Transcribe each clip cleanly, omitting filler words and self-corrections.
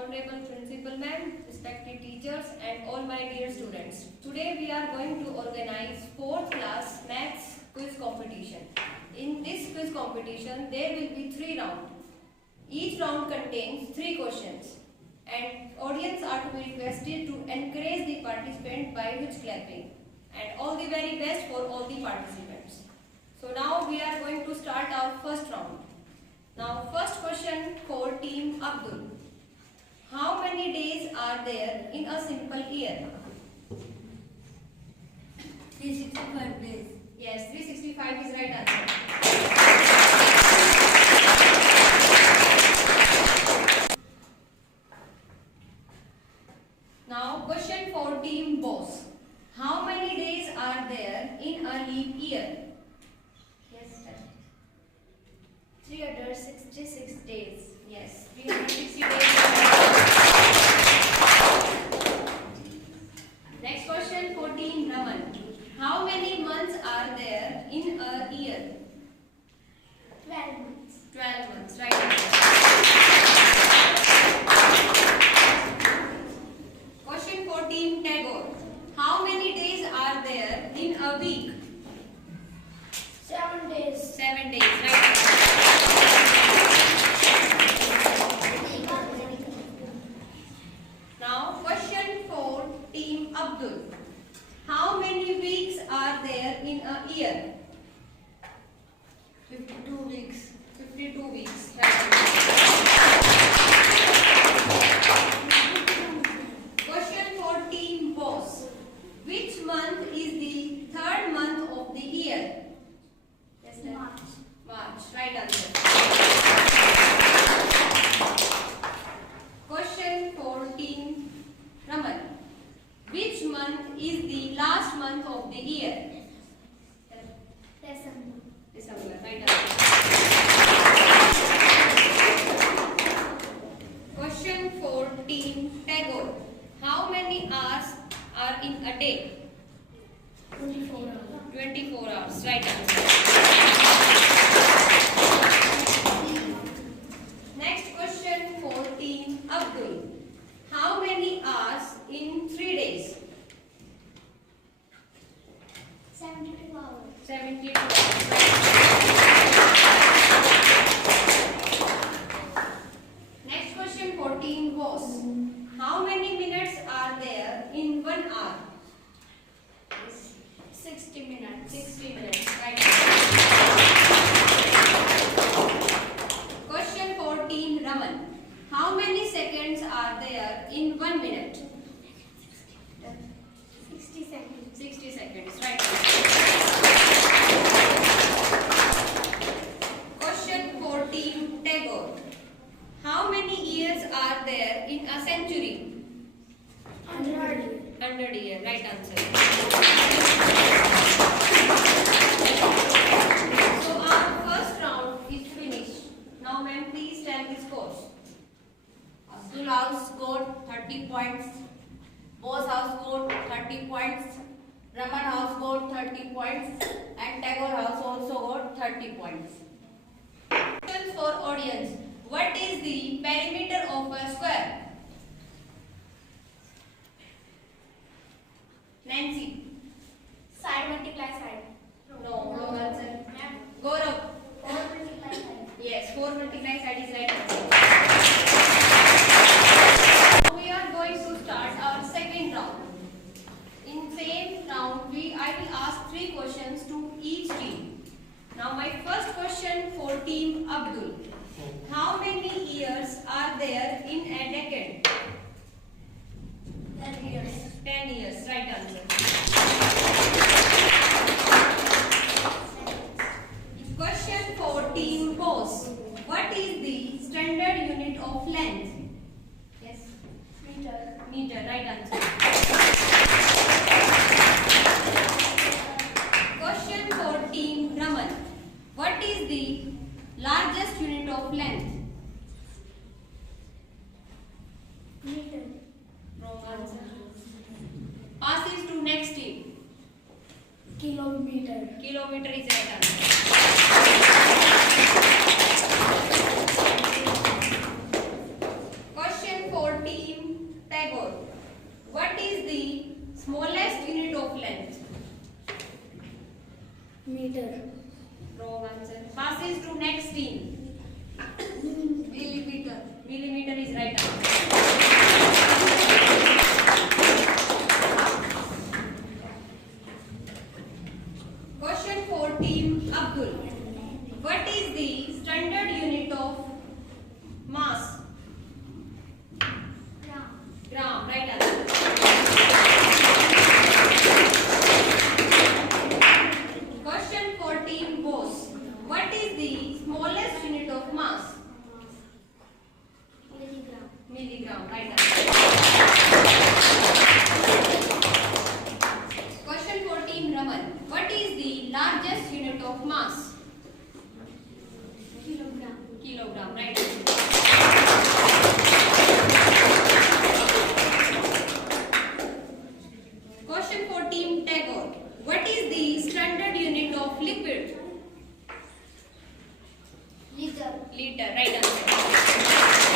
Honorable Principal Ma'am, respected teachers and all my dear students. Today we are going to organize 4th class maths quiz competition. In this quiz competition there will be 3 rounds. Each round contains 3 questions and audience are to be requested to encourage the participant by which clapping. And all the very best for all the participants. So now we are going to start our first round. Now first question for team Abdul. How many days are there in a simple year? 365 days. Yes, 365 is right answer. Now question for team boss. How many days are there in a leap year? Yes, sir. 366 days. Yes, 360 days. Next question for team Raman. How many months are there in a year? 12 months. 12 months, right answer. Question for team Tagore. How many days are there in a week? 7 days. 7 days, right answer. Now question for team Abdul. How many weeks are there in a year? 52 weeks. 52 weeks, right answer. Question for team boss. Which month is the third month of the year? Yes, sir. March. March, right answer. Question for team Raman. Which month is the last month of the year? December. December, right answer. Question for team Tagore. How many hours are in a day? 24 hours. 24 hours, right answer. Next question for team Abdul. How many hours in 3 days? 72 hours. 72 hours, right. Next question for team boss. How many minutes are there in 1 hour? 60 minutes. 60 minutes, right. Question for team Raman. How many seconds are there in 1 minute? 60 seconds. 60 seconds, right. Question for team Tagore. How many years are there in a century? 100. 100 years, right answer. So our first round is finished. Now ma'am, please tell the scores. Abdul House scored 30 points. Bose House scored 30 points. Raman House scored 30 points. And Tagore House also got 30 points. Question for audience. What is the perimeter of a square? Nancy. Side multiply side. No, wrong answer. Ma'am. Gaurav. 4 multiply side. Yes, 4 multiply side is right answer. Now we are going to start our second round. In same round, I will ask 3 questions to each team. Now my first question for team Abdul. How many years are there in a decade? 10 years. 10 years, right answer. Question for team boss. What is the standard unit of length? Yes, Meter. meter, right answer. Question for team Raman. What is the largest unit of length? Meter. Wrong answer. Passes to next team. Kilometer. Kilometer is right answer. Question for Meter. Wrong answer. Passes to next team. Millimeter. Millimeter is right answer. Question for team Abdul. What is the standard unit of mass? Gram. Gram. Right answer. Question for team Bose. What is the smallest unit of mass? Milligram. Milligram. Right answer. Question for team Raman. What is the largest unit of mass? Kilogram. Kilogram. Right answer. Question for team Tagore. What is the standard unit of liquid? Liter. Liter. Right answer.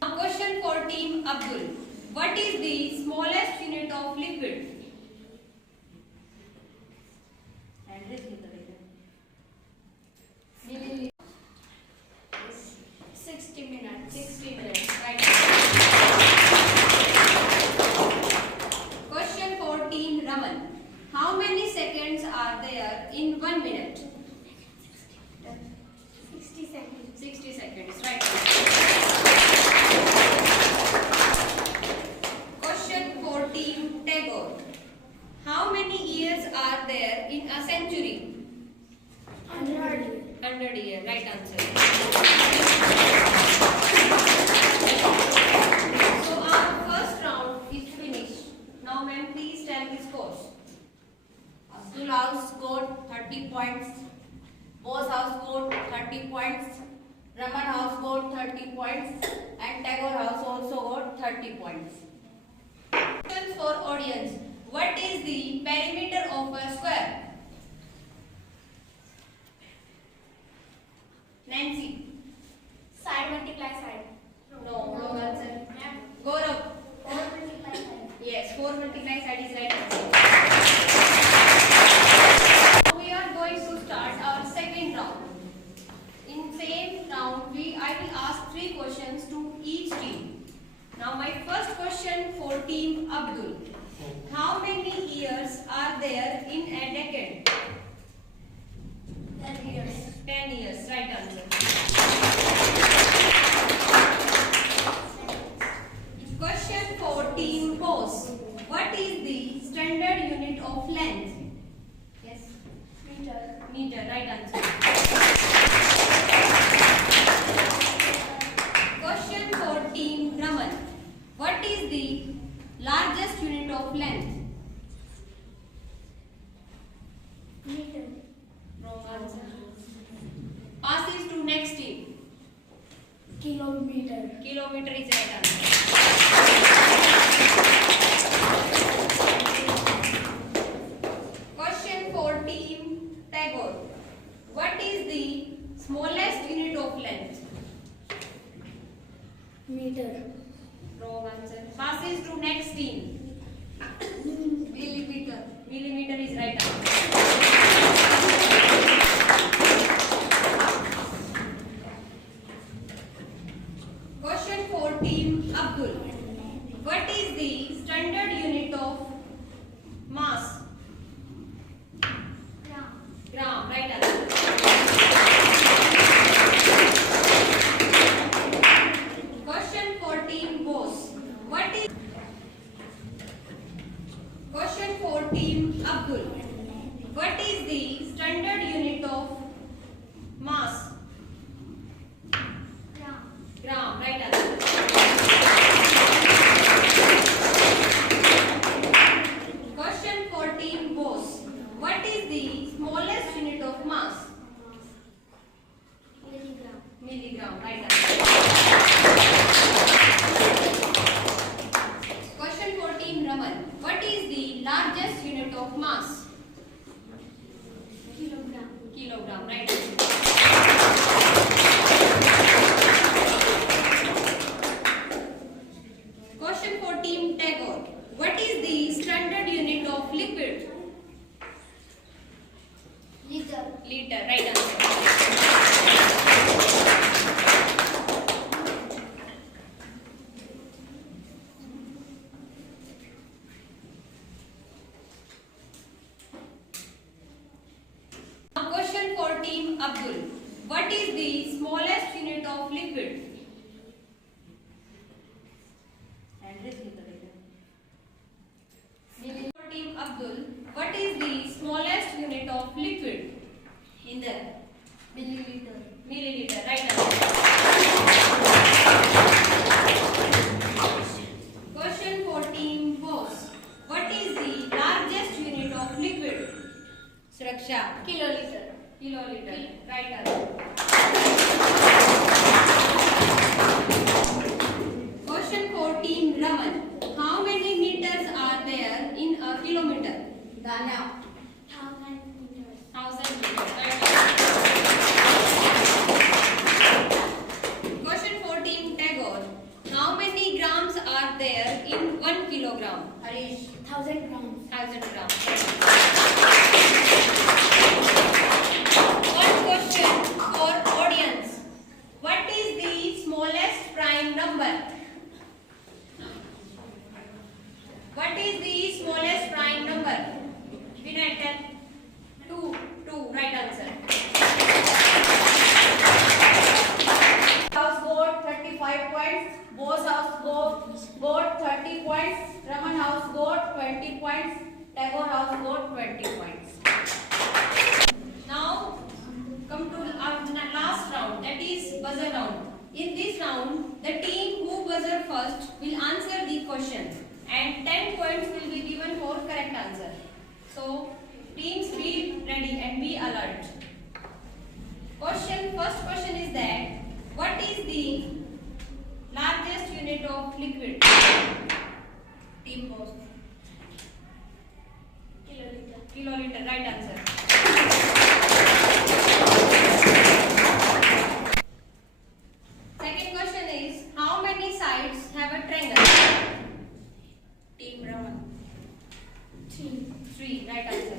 Now question for team Abdul. What is the smallest unit of liquid? Milliliter. 60 minutes. 60 minutes. Right. Question for team Raman. How many seconds are there in 1 minute? 60 seconds. 60 seconds. Right. Question for team Tagore. How many years are there in a century? 100. 100 years. Right answer. So our first round is finished. Now ma'am, please tell the scores. Abdul House scored 30 points. Bose House scored 30 points. Raman House scored 30 points. And Tagore House also got 30 points. Questions for audience. What is the perimeter of a square? Nancy. Side multiply side. No, wrong answer. Ma'am. Gaurav. 4 multiply side. Yes, 4 multiply side is right answer. Now we are going to start our second round. In same round, I will ask 3 questions to each team. Now my first question for team Abdul. How many years are there in a decade? 10 years. 10 years, right answer. Question for team Bose. What is the standard unit of length? Yes, Meter. meter, right answer. Question for team Raman. What is the largest unit of length? Meter. Wrong answer. Passes to next team. Kilometer. Kilometer is right answer. Question for team Tagore. What is the smallest unit of length? Meter. Wrong answer. Passes to next team. Millimeter. Millimeter is right answer. Question for team Abdul. What is the standard unit of mass? Gram. Gram, right answer. Question for team Bose. What is Question for team Abdul. What is the standard unit of mass? Gram. Gram, right answer. Question for team Bose. What is the smallest unit of mass? Milligram. Milligram, right answer. Question for team Raman. What is the largest unit of mass? Kilogram. Kilogram, right answer. for Team Tagore. What is the standard unit of liquid? Liter. Liter. Right answer. Now question for Team Abdul. What is the smallest unit of liquid? For Team Abdul, what is the smallest unit of liquid? Hinder. Milliliter. Milliliter. Right answer. Question for Team Boss. What is the largest unit of liquid? Suraksha. Kiloliter. Kiloliter. Right answer. Question for Team Raman. How many meters are there in a kilometer? Dana. 1000 meters. 1000 meters. Right answer. Question for Team Tagore. How many grams are there in 1 kilogram? Harish. 1000 grams. 1000 grams. One question for audience. What is the smallest prime number? What is the smallest prime number? Vinay, tell. 2. 2. Right answer. House got 35 points. Boss house got 30 points. Raman house got 20 points. Tagore house got 20 points. Now come to our last round, that is buzzer round. In this round, the team who buzzer first will answer the question and 10 points will be given for correct answer. So teams be ready and be alert. First question is that what is the largest unit of liquid? Team boss. Kiloliter. Kiloliter. Right answer. Second question is how many sides have a triangle? Team Raman. 3. 3. Right answer.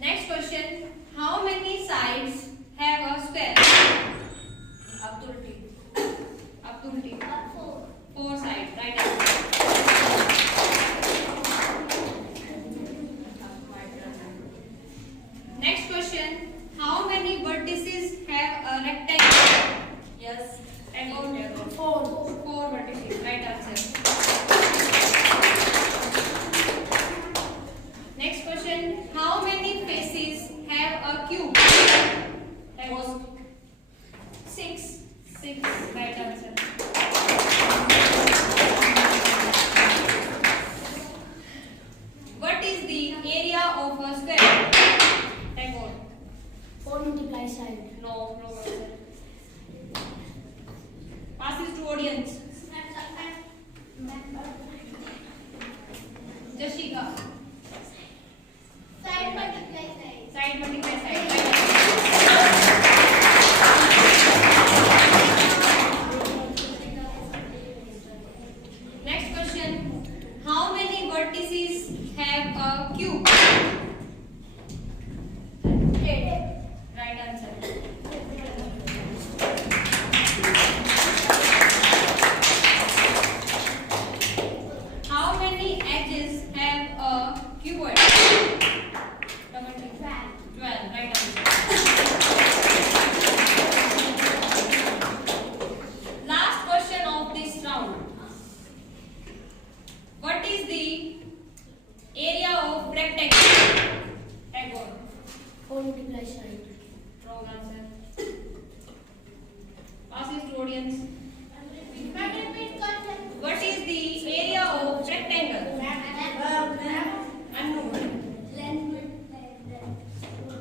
Next question. How many sides have a square? Abdul team. Abdul team. 4. 4 sides. Right answer. Next question. How many vertices have a rectangle? Yes. And go 4. 4 vertices. Right answer. Next question. How many faces have a cube? That was 6. 6. Right answer. What is the area of a square? Tagore. 4 multiply side. No, no answer. Passes to audience. Jashika. Side multiply side. Side multiply side. Next question. How many vertices have a cube? 8. Right answer. How many edges have a cuboid? 12. Right answer. Last question of this round. What is the area of rectangle? Tagore. 4 multiply side. Wrong answer. Passes to audience. What is the area of rectangle? Unknown.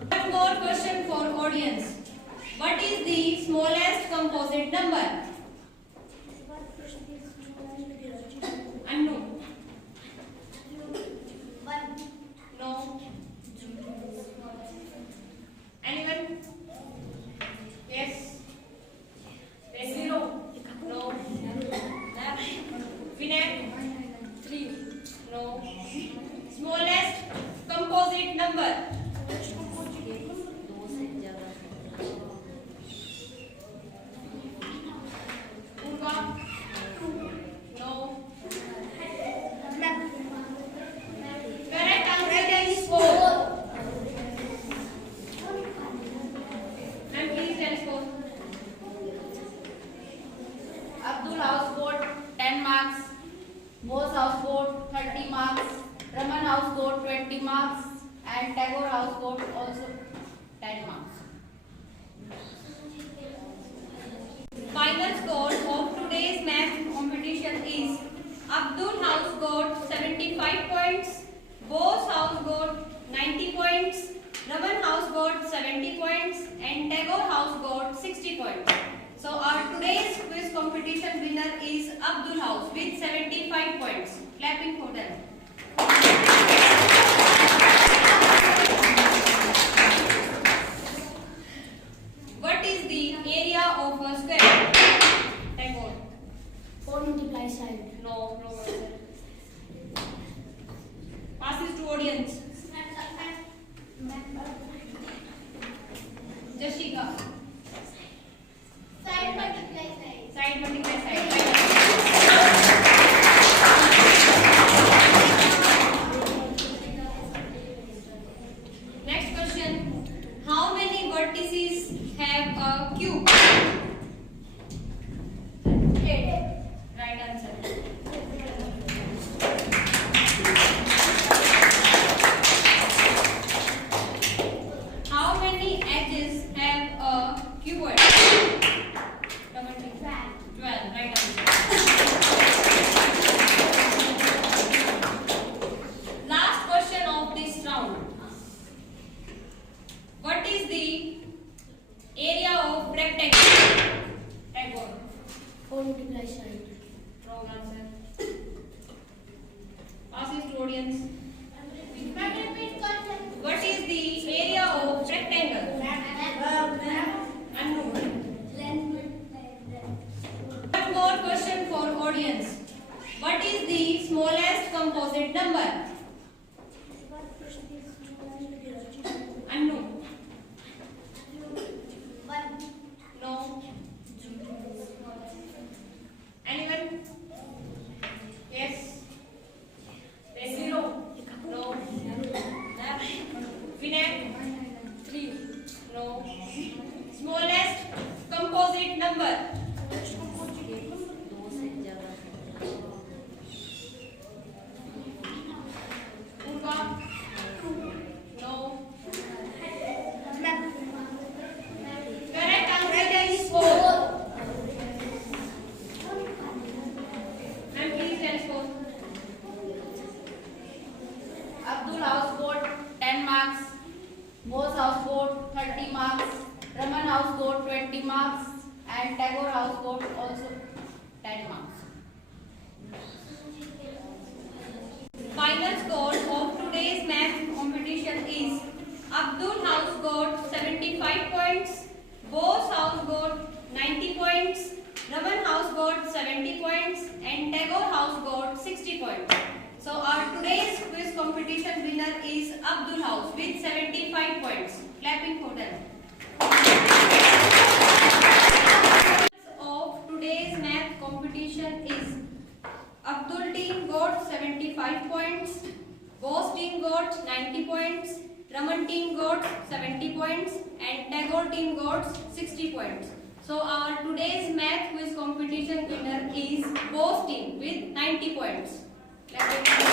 One more question for audience. What is the smallest composite number? Unknown. No. Anyone? Yes. Bose House got 30 marks, Raman House got 20 marks, and Tagore House got also 10 marks. Final score of today's math competition is Abdul House got 75 points, Bose House got 90 points, Raman House got 70 points, and Tagore House got 60 points. So our today's quiz competition winner is Abdul House with 75 points. Clapping for them. What is the area of a square? Tagore. 4 multiply side. No, no answer. Passes to audience. Jashika. Side multiply side. Side multiply side. Next question. How many vertices have a cube? 8. Right answer. How many edges have a cuboid? 12. Right answer. Last question of this round. What is the area of rectangle? Tagore. 4 multiply side. Wrong answer. Passes to audience. What is the area of rectangle? Unknown. One more question for audience. What is the smallest composite number? Unknown. No. Anyone? Yes. Then 0. No. Vinay? 3. No. Smallest composite number? Purva? No. Correct answer is 4. And please tell score. Abdul House got 10 marks, Bose House got 30 marks, Raman House got 20 marks, and Tagore House got also 10 marks. Final score of today's math competition is Abdul House got 75 points, Bose House got 90 points, Raman House got 70 points, and Tagore House got 60 points. So our today's quiz competition winner is Abdul House with 75 points. Clapping for them. Of today's math competition is Abdul team got 75 points, Bose team got 90 points, Raman team got 70 points, and Tagore team got 60 points. So our today's math quiz competition winner is Bose team with 90 points. Clapping.